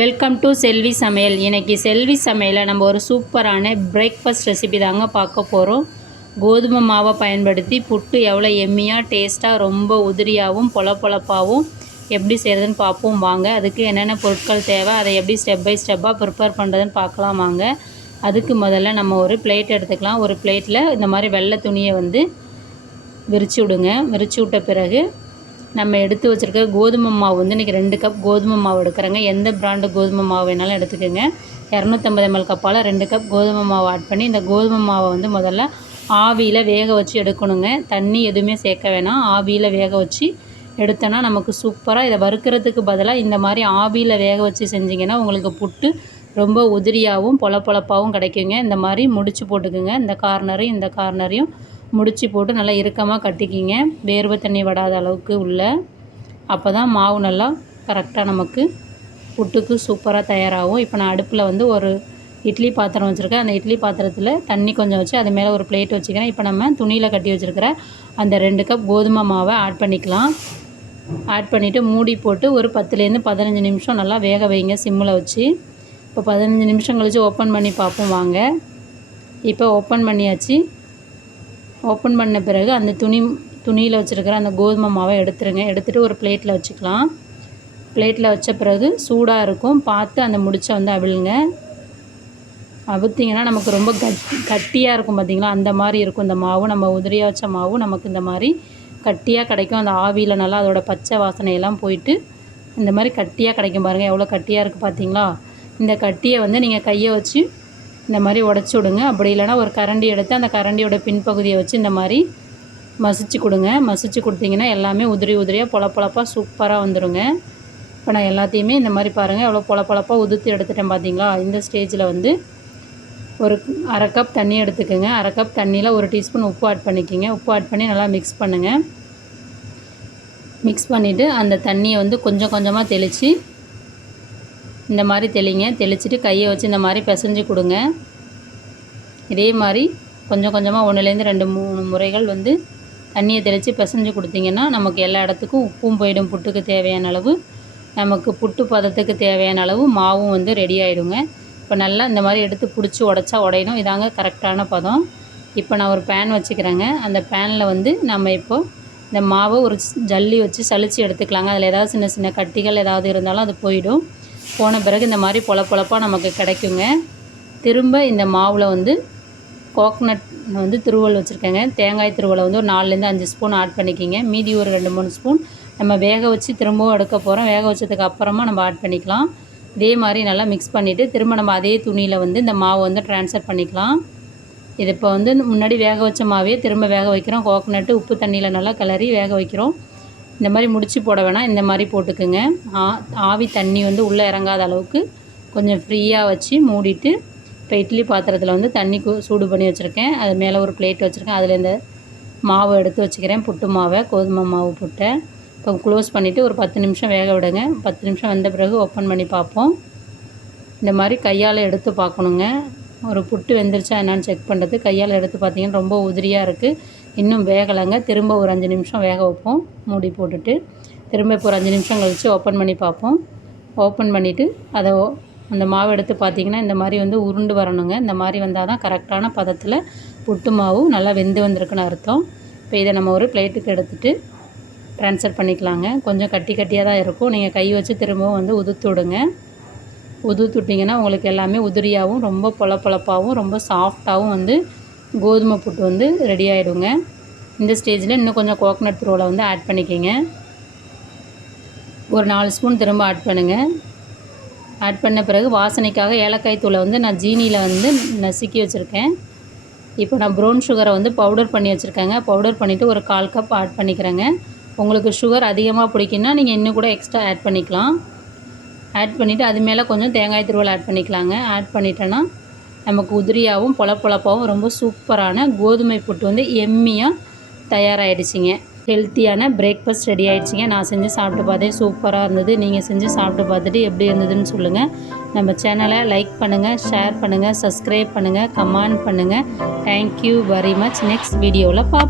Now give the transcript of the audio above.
Welcome to செல்வி சமையல் இன்றைக்கி செல்வி சமையலில் நம்ம ஒரு சூப்பரான பிரேக்ஃபாஸ்ட் ரெசிபி தாங்க பார்க்க போகிறோம் கோதுமை மாவை பயன்படுத்தி புட்டு எவ்வளோ எம்மியாக டேஸ்ட்டாக ரொம்ப உதிரியாகவும் பொலப்பொழப்பாகவும் எப்படி செய்கிறதுன்னு பார்ப்போம். வாங்க அதுக்கு என்னென்ன பொருட்கள் தேவை அதை எப்படி ஸ்டெப் பை ஸ்டெப்பாக ப்ரிப்பேர் பண்ணுறதுன்னு பார்க்கலாம் வாங்க. அதுக்கு முதல்ல நம்ம ஒரு பிளேட் எடுத்துக்கலாம். ஒரு பிளேட்டில் இந்த மாதிரி வெள்ளை துணியை வந்து விரிச்சு விடுங்க. விரிச்சு விட்ட பிறகு நம்ம எடுத்து வச்சுருக்க கோதுமை மாவு வந்து இன்றைக்கி ரெண்டு கப் கோதுமை மாவு எடுக்கிறேங்க. எந்த பிராண்டு கோதுமை மாவு வேணாலும் எடுத்துக்கோங்க. இரநூத்தம்பது எம்எல் கப்பால் ரெண்டு கப் கோதுமை மாவு ஆட் பண்ணி இந்த கோதுமை மாவை வந்து முதல்ல ஆவியில் வேக வச்சு எடுக்கணுங்க. தண்ணி எதுவுமே சேர்க்க வேணாம். ஆவியில் வேக வச்சு எடுத்தோன்னா நமக்கு சூப்பராக இதை வறுக்கிறதுக்கு பதிலாக இந்த மாதிரி ஆவியில் வேக வச்சு செஞ்சிங்கன்னா உங்களுக்கு புட்டு ரொம்ப உதிரியாகவும் பொல பொலப்பாகவும் கிடைக்குங்க. இந்த மாதிரி முடிச்சு போட்டுக்குங்க. இந்த கார்னரையும் இந்த கார்னரையும் முடிச்சு போட்டு நல்லா இறுக்கமாக கட்டிக்கிங்க. வேர்வை தண்ணி வடாத அளவுக்கு உள்ள. அப்போ தான் மாவு நல்லா கரெக்டாக நமக்கு புட்டுக்கு சூப்பராக தயாராகும். இப்போ நான் அடுப்பில் வந்து ஒரு இட்லி பாத்திரம் வச்சுருக்கேன். அந்த இட்லி பாத்திரத்தில் தண்ணி கொஞ்சம் வச்சு அது மேலே ஒரு பிளேட் வச்சுக்கிறேன். இப்போ நம்ம துணியில் கட்டி வச்சுருக்கிற அந்த ரெண்டு கப் கோதுமை மாவை ஆட் பண்ணிக்கலாம். ஆட் பண்ணிவிட்டு மூடி போட்டு ஒரு பத்துலேருந்து பதினஞ்சு நிமிஷம் நல்லா வேக வைங்க சிம்மில் வச்சு. இப்போ பதினஞ்சு நிமிஷம் கழித்து ஓப்பன் பண்ணி பார்ப்போம் வாங்க. இப்போ ஓப்பன் பண்ணியாச்சு. ஓப்பன் பண்ண பிறகு அந்த துணி துணியில் வச்சுருக்கிற அந்த கோதுமை மாவை எடுத்துருங்க. எடுத்துகிட்டு ஒரு பிளேட்டில் வச்சுக்கலாம். பிளேட்டில் வச்ச பிறகு சூடாக இருக்கும். பார்த்து அந்த முடிச்சை வந்து அவிழுங்க. அவுத்திங்கன்னா நமக்கு ரொம்ப கட் கட்டியாக இருக்கும் பார்த்திங்களா அந்த மாதிரி இருக்கும். இந்த மாவு நம்ம உதிரியாக வச்ச மாவு நமக்கு இந்த மாதிரி கட்டியாக கிடைக்கும். அந்த ஆவியில் நல்லா அதோடய பச்சை வாசனையெல்லாம் போயிட்டு இந்த மாதிரி கட்டியாக கிடைக்கும் பாருங்கள் எவ்வளோ கட்டியாக இருக்குது பார்த்தீங்களா இந்த கட்டியை வந்து நீங்கள் கையை வச்சு இந்த மாதிரி உடச்சி விடுங்க. அப்படி இல்லைனா ஒரு கரண்டி எடுத்து அந்த கரண்டியோட பின்பகுதியை வச்சு இந்த மாதிரி மசிச்சு கொடுங்க. மசிச்சு கொடுத்தீங்கன்னா எல்லாமே உதிரி உதிரியாக பொழப்பழப்பாக சூப்பராக வந்துடுங்க இப்போ நான் எல்லாத்தையுமே இந்த மாதிரி பாருங்கள் எவ்வளோ பொழப்பழப்பாக உதுத்து எடுத்துட்டேன் பார்த்தீங்களா இந்த ஸ்டேஜில் வந்து ஒரு அரை கப் தண்ணி எடுத்துக்கோங்க. அரை கப் தண்ணியில் ஒரு டீஸ்பூன் உப்பு ஆட் பண்ணிக்கோங்க. உப்பு ஆட் பண்ணி நல்லா மிக்ஸ் பண்ணுங்கள் மிக்ஸ் பண்ணிவிட்டு அந்த தண்ணியை வந்து கொஞ்சம் கொஞ்சமாக தெளித்து இந்த மாதிரி தெளிங்க. தெளிச்சுட்டு கையை வச்சு இந்த மாதிரி பிசைஞ்சு கொடுங்க. இதே மாதிரி கொஞ்சம் கொஞ்சமாக ஒன்றுலேருந்து ரெண்டு மூணு முறைகள் வந்து தண்ணியை தெளித்து பிசைஞ்சு கொடுத்தீங்கன்னா நமக்கு எல்லா இடத்துக்கும் உப்பும் போயிடும். புட்டுக்கு தேவையான அளவு. நமக்கு புட்டு பதத்துக்கு தேவையான அளவு மாவும் வந்து ரெடி ஆகிடுங்க இப்போ நல்லா இந்த மாதிரி எடுத்து பிடிச்சி உடச்சா உடையணும். இதாங்க கரெக்டான பதம். இப்போ நான் ஒரு பேன் வச்சுக்கிறேங்க. அந்த பேனில் வந்து நம்ம இப்போது இந்த மாவை ஒரு ஜல்லி வச்சு சளிச்சு எடுத்துக்கலாங்க. அதில் ஏதாவது சின்ன சின்ன கட்டிகள் ஏதாவது இருந்தாலும் அது போயிடும். போன பிறகு இந்த மாதிரி பொல பொழப்பாக நமக்கு கிடைக்குங்க. திரும்ப இந்த மாவில் வந்து கோக்னட் வந்து திருவல் வச்சுருக்கேங்க. தேங்காய் திருவலை வந்து ஒரு நாலுலேருந்து அஞ்சு ஸ்பூன் ஆட் பண்ணிக்கிங்க. மீதி ஒரு ரெண்டு மூணு ஸ்பூன் நம்ம வேக வச்சு திரும்பவும் எடுக்க போகிறோம் வேக வச்சதுக்கு அப்புறமா நம்ம ஆட் பண்ணிக்கலாம். இதே மாதிரி நல்லா மிக்ஸ் பண்ணிவிட்டு திரும்ப நம்ம அதே துணியில் வந்து இந்த மாவை வந்து ட்ரான்ஸ்ஃபர் பண்ணிக்கலாம். இது இப்போ வந்து முன்னாடி வேக வச்ச மாவே திரும்ப வேக வைக்கிறோம். கோகனட்டு உப்பு தண்ணியில் நல்லா கிளறி வேக வைக்கிறோம். இந்த மாதிரி முடிச்சு போட வேணாம். இந்த மாதிரி போட்டுக்குங்க. ஆவி தண்ணி வந்து உள்ளே இறங்காத அளவுக்கு கொஞ்சம் ஃப்ரீயாக வச்சு மூடிட்டு இப்போ இட்லி பாத்திரத்தில் வந்து தண்ணி சூடு பண்ணி வச்சுருக்கேன். அது மேலே ஒரு பிளேட் வச்சுருக்கேன். அதில் இந்த மாவு எடுத்து வச்சுக்கிறேன். புட்டு மாவை கோதுமை மாவு புட்டை. இப்போ க்ளோஸ் பண்ணிவிட்டு ஒரு பத்து நிமிஷம் வேக விடுங்க. பத்து நிமிஷம் வந்த பிறகு ஓப்பன் பண்ணி பார்ப்போம். இந்த மாதிரி கையால் எடுத்து பார்க்கணுங்க. ஒரு புட்டு வெந்துருச்சா என்னான்னு செக் பண்ணுறது கையால் எடுத்து பார்த்தீங்கன்னா ரொம்ப உதிரியாக இருக்குது இன்னும் வேகலைங்க. திரும்ப ஒரு அஞ்சு நிமிஷம் வேக வைப்போம். மூடி போட்டுட்டு திரும்ப இப்போ ஒரு அஞ்சு நிமிஷம் கழித்து ஓப்பன் பண்ணி பார்ப்போம். ஓப்பன் பண்ணிவிட்டு அதை அந்த மாவு எடுத்து பார்த்திங்கன்னா இந்த மாதிரி வந்து உருண்டு வரணுங்க. இந்த மாதிரி வந்தால் தான் கரெக்டான பதத்தில் புட்டு மாவு நல்லா வெந்து வந்திருக்குன்னு அர்த்தம். இப்போ இதை நம்ம ஒரு பிளேட்டுக்கு எடுத்துகிட்டு ட்ரான்ஸ்ஃபர் பண்ணிக்கலாங்க. கொஞ்சம் கட்டி கட்டியாக தான் இருக்கும். நீங்கள் கை வச்சு திரும்பவும் வந்து உதுத்து விடுங்க. உதுத்துட்டிங்கன்னா உங்களுக்கு எல்லாமே உதிரியாகவும் ரொம்ப பொல பொழப்பாகவும் ரொம்ப சாஃப்டாகவும் வந்து கோதுமை புட்டு வந்து ரெடி ஆகிடுங்க இந்த ஸ்டேஜில் இன்னும் கொஞ்சம் கோகனட் த்ரோவில் வந்து ஆட் பண்ணிக்கோங்க. ஒரு நாலு ஸ்பூன் திரும்ப ஆட் பண்ணுங்கள் ஆட் பண்ண பிறகு வாசனைக்காக ஏலக்காய் தூளை வந்து நான் ஜீனியில் வந்து நசுக்கி வச்சுருக்கேன். இப்போ நான் ப்ரௌன் சுகரை வந்து பவுடர் பண்ணி வச்சுருக்கேங்க. பவுடர் பண்ணிவிட்டு ஒரு கால் கப் ஆட் பண்ணிக்கிறேங்க. உங்களுக்கு சுகர் அதிகமாக பிடிக்குன்னா நீங்கள் இன்னும் கூட எக்ஸ்ட்ரா ஆட் பண்ணிக்கலாம். ஆட் பண்ணிவிட்டு அது மேலே கொஞ்சம் தேங்காய் துருவல் ஆட் பண்ணிக்கலாங்க. ஆட் பண்ணிட்டேன்னா நமக்கு உதிரியாகவும் பொலப்பொழப்பாகவும் ரொம்ப சூப்பரான கோதுமை புட்டு வந்து எம்மியாக தயாராகிடுச்சிங்க ஹெல்த்தியான பிரேக்ஃபாஸ்ட் ரெடி ஆகிடுச்சிங்க நான் செஞ்சு சாப்பிட்டு பார்த்தேன். சூப்பராக இருந்தது. நீங்கள் செஞ்சு சாப்பிட்டு பார்த்துட்டு எப்படி இருந்ததுன்னு சொல்லுங்கள் நம்ம சேனலை லைக் பண்ணுங்கள் ஷேர் பண்ணுங்கள் சப்ஸ்கிரைப் பண்ணுங்கள் கமெண்ட் பண்ணுங்கள் தேங்க்யூ வெரி மச் நெக்ஸ்ட் வீடியோவில் பார்ப்போம்.